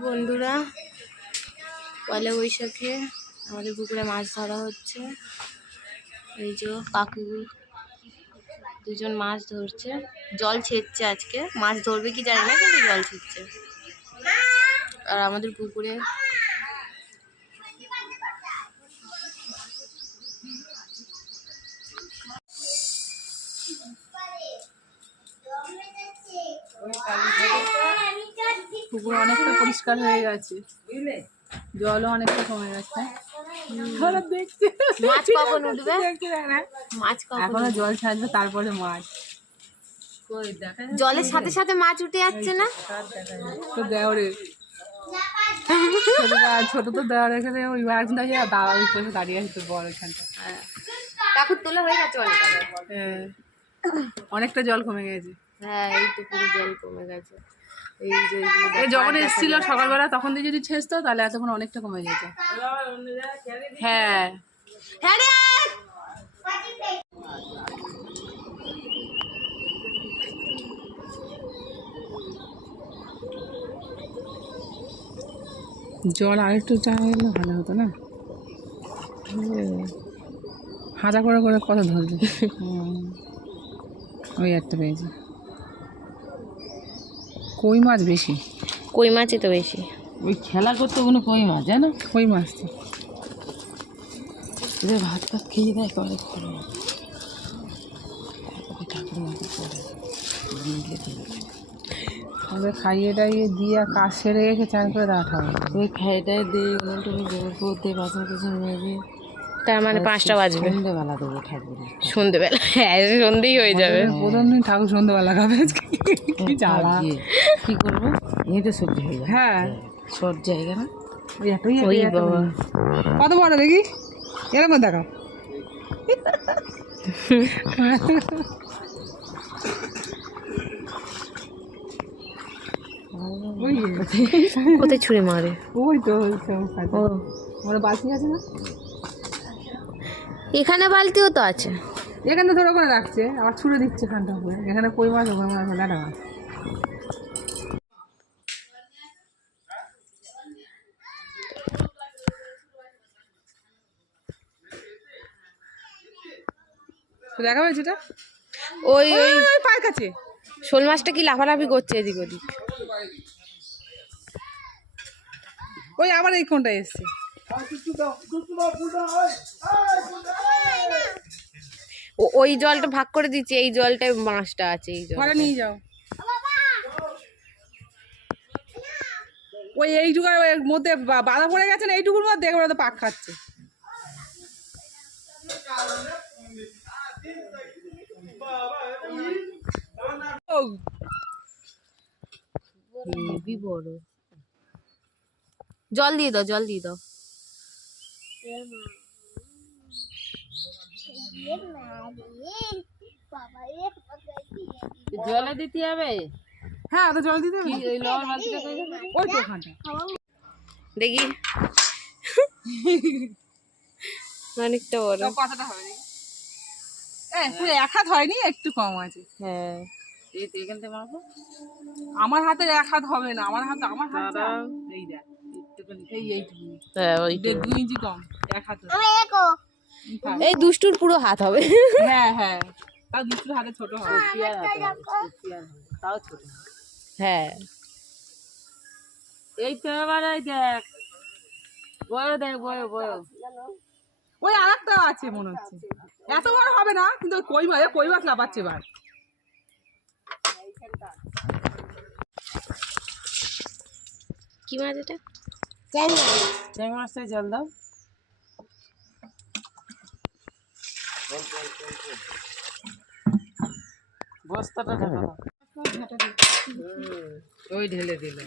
বন্ধুরা, পয়লা বৈশাখে আমাদের পুকুরে মাছ ধরা হচ্ছে। এই যে কাকু দুজন মাছ ধরছে, জল ছেড়ছে। আজকে মাছ ধরবে কি জানি না, কিন্তু জল ছেড়ছে। আর আমাদের পুকুরে পুকুর অনেকটা পরিষ্কার হয়ে গেছে, বুঝলে, জলও অনেকটা কমে গেছে। মাছ কখন উঠবে? মাছ এখনো জল ছাড়বে, তারপরে মাছ। জলের সাথে সাথে মাছ উঠে যাচ্ছে না তো দেওরে ছোট তো দেওয়ার এখানে ওই একজন দাঁড়িয়ে, দাঁড়া ওই পাশে দাঁড়িয়ে আছে, তোর বড় এখানটা। কাকুর তোলা হয়ে গেছে অনেক। হ্যাঁ, অনেকটা জল কমে গেছে। হ্যাঁ, এই তো পুরো জল কমে গেছে। এই যে যখন এসেছিল সকালবেলা, তখন দিয়ে যদি ছেঁচতো তাহলে এতক্ষণ অনেকটা কমে যেত। হ্যাঁ, জল আরেকটু চাওয়া গেলে ভালো হতো না? হাজা করে করে কত ধরবে। ওই একটা পেয়েছি। কই মাছ বেশি, কই মাছই তো বেশি। ওই খেলা করতে ওগুলো কই মাছ, জানো? কই মাছ তো এদের ভাত ভাত খেয়ে দেয় করে খরো। ওদের খাইয়ে টাইয়ে দিয়ে কাজ সেরে রেখে চান করে রাখা হবে। ওই খাইয়ে টাইয়ে দিয়ে তুমি জোর করতে বাসন কুসন মেজে, তার মানে 5টা বাজবে। সন্ধ্যেবেলা দেবো ঠাকুরের। সন্ধ্যেবেলা? হ্যাঁ, সন্ধ্যেই হয়ে যাবে। প্রথম দিন ঠাকুর সন্ধ্যেবেলা খাবে। কি জ্বালা, কি করবো? এই তো সহ্য হয়ে যায়। হ্যাঁ, সব জায়গা না। ওই বাবা, কত বড় দেখি, এরকম দেখা। কোথায় ছুঁড়ে মারে? ওই তো ওরা বালতি আছে না, এখানে বালতিও তো আছে। এখানে ধরো করে রাখছে, আবার ছুঁড়ে দিচ্ছে খানটা করে। এখানে কই মাছ, ওখানে মাছ, ডাটা মাছ। দেখা হয়েছে এটা, ওই ওই পায়ের কাছে শোল মাছটা কি লাফালাফি করছে এদিক ওদিক। ওই আবার এই কোনটা এসছে। ওই জলটা ভাগ করে দিচ্ছে, এই জলটায় মাছটা আছে। এই জল ঘরে নিয়ে যাও। ওই এইটুকু মধ্যে বাধা পড়ে গেছে না, এইটুকুর মধ্যে দেখো ওরা তো পাক খাচ্ছে। বড়। জল দিয়ে দাও, জল দিয়ে দাও। জলে দিতে হবে। হ্যাঁ, তো জল দিতে হবে। ওই তো ওখানটা দেখি, অনেকটা বড়। কথাটা হবে নাকি? পুরো এক হাত হয়নি, একটু কম আছে। হ্যাঁ, এখান থেকে মারবো। আমার হাতের এক হাত হবে না, আমার হাত এই দেখ, এইটুকু, হ্যাঁ, 2 ইঞ্চি কম, এক হাত। এই দুষ্টুর পুরো হাত হবে। হ্যাঁ হ্যাঁ, তাও দুষ্টুর হাতে ছোট হবে, তাও ছোট। হ্যাঁ, এই তো এবার দেখ, বয় দেখ, বয় বয়। ওই আরেকটাও আছে মনে হচ্ছে, এত বড় হবে না, কিন্তু কই মাছ লাফাচ্ছে এবার। কি মাছ এটা? চ্যাং মাছটাই জল দাও। বস্তাটা ঢাকা দাও। ওই ঢেলে দিল।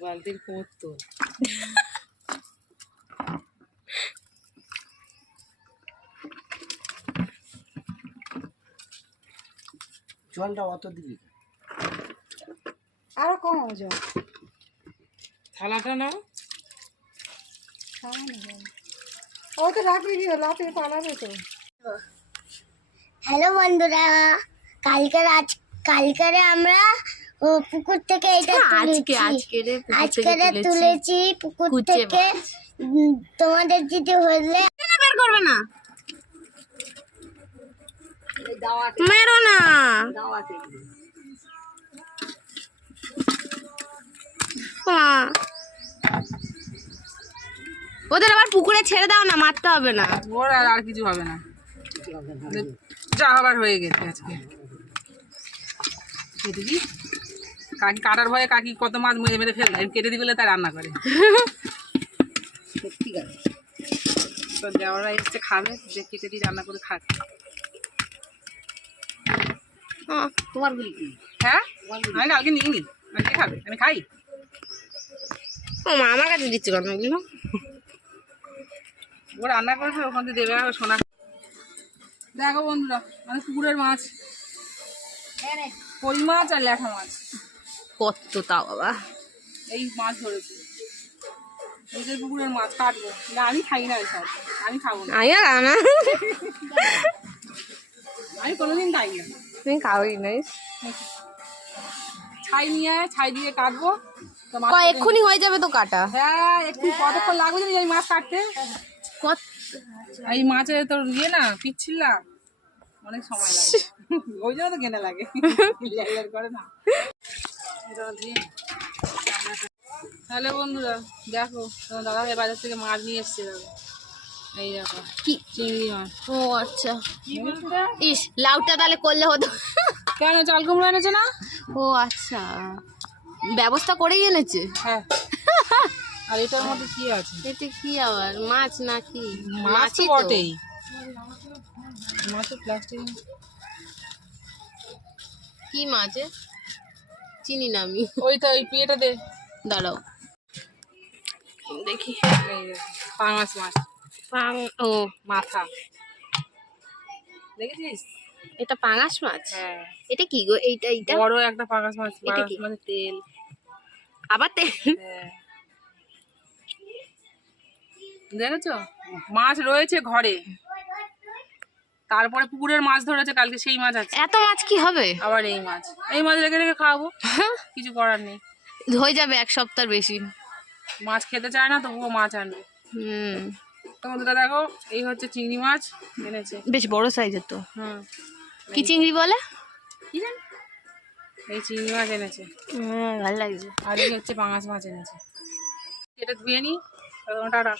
বালতির কোট তো জলটা অত দিবি, আরো কম হবে জল। থালাটা নাও, ওই তো রাখবি, লাফিয়ে পালাবে তো। হ্যালো বন্ধুরা, কালকেরে আমরা পুকুর থেকে এটা আজকেরে তুলেছি পুকুর থেকে। তোমাদের যদি হলে বের করবে না, মেরো না। ওদের আবার পুকুরে ছেড়ে দাও না, মারতে হবে না। ওর আর কিছু হবে না, যা হবার হয়ে গেছে আজকে। দিদি কাকি কাটার ভয়ে কাকি কত মাছ মেরে মেরে ফেলবে, কেটে দিবলে তাই রান্না করে। ঠিক আছে, তো দেওয়ারা এসছে খাবে, যে কেটে দিয়ে রান্না করে খাবে। তোমার গুলি কি? হ্যাঁ আমি কালকে নিয়ে নি, আজকে খাবে, আমি খাই। ও মা আমার কাছে দিচ্ছে কেন এগুলো? ও রান্না করে ওখান থেকে দেবে সোনা। দেখো বন্ধুরা, মানে পুকুরের মাছ, কই মাছ আর ল্যাঠা মাছ, কত তাও বাবা, এই মাছ ধরেছি। নিজের পুকুরের মাছ কাটবো না, আমি খাই না এসব, আমি খাবো না, আমিও খাও না, আমি কোনোদিন খাই না। তুমি খাওই নাই। ছাই নিয়ে ছাই দিয়ে কাটবো তো মাছ। এক্ষুনি হয়ে যাবে তো কাটা। হ্যাঁ একটু কতক্ষণ লাগবে জানি এই মাছ কাটতে। কত এই মাছে তোর ইয়ে না পিচ্ছিলাম, অনেক সময় লাগে, ওই জন্য তো কেনা লাগে করে না। তাহলে বন্ধুরা দেখো, তোমার দাদা ভাই বাজার থেকে মাছ নিয়ে এসছে। দেখো এই দেখো কি চিংড়ি মাছ। ও আচ্ছা, ইস লাউটা তাহলে করলে হতো। কেন চাল কুমড়ো এনেছে না? ও আচ্ছা, ব্যবস্থা করেই এনেছে। হ্যাঁ, আর এটার মধ্যে কি আছে? এতে কি আবার মাছ নাকি? মাছ তো বটেই, মাছের প্লাস্টিক। কি মাছ? চিনি না আমি। ওই তো ওই পিয়েটা দে, দাঁড়াও দেখি। এই দেখো, পাঙাশ মাছ, ও মাথা দেখেছিস? এটা পাঙাশ মাছ? হ্যাঁ। এটা কি গো? এইটা বড় একটা পাঙাশ মাছ, এটা কি? মানে তেল, আবার তেল? হ্যাঁ। দেখেছো মাছ রয়েছে ঘরে, তারপরে পুকুরের মাছ ধরেছে কালকে, সেই মাছ আছে। এত মাছ কি হবে? আবার এই মাছ রেখে রেখে খাওয়াবো, কিছু করার নেই। হয়ে যাবে এক সপ্তাহ বেশি। মাছ খেতে চায় না, তবুও মাছ আনবে। তোমাদের দেখো, এই হচ্ছে চিংড়ি মাছ এনেছে, বেশ বড় সাইজের তো। হুম। কি চিংড়ি বলে? কি জানি, এই চিংড়ি মাছ এনেছে, ভালো লাগছে। আর এই হচ্ছে পাঙাশ মাছ এনেছে। এটা ধুয়ে নি, টাটা।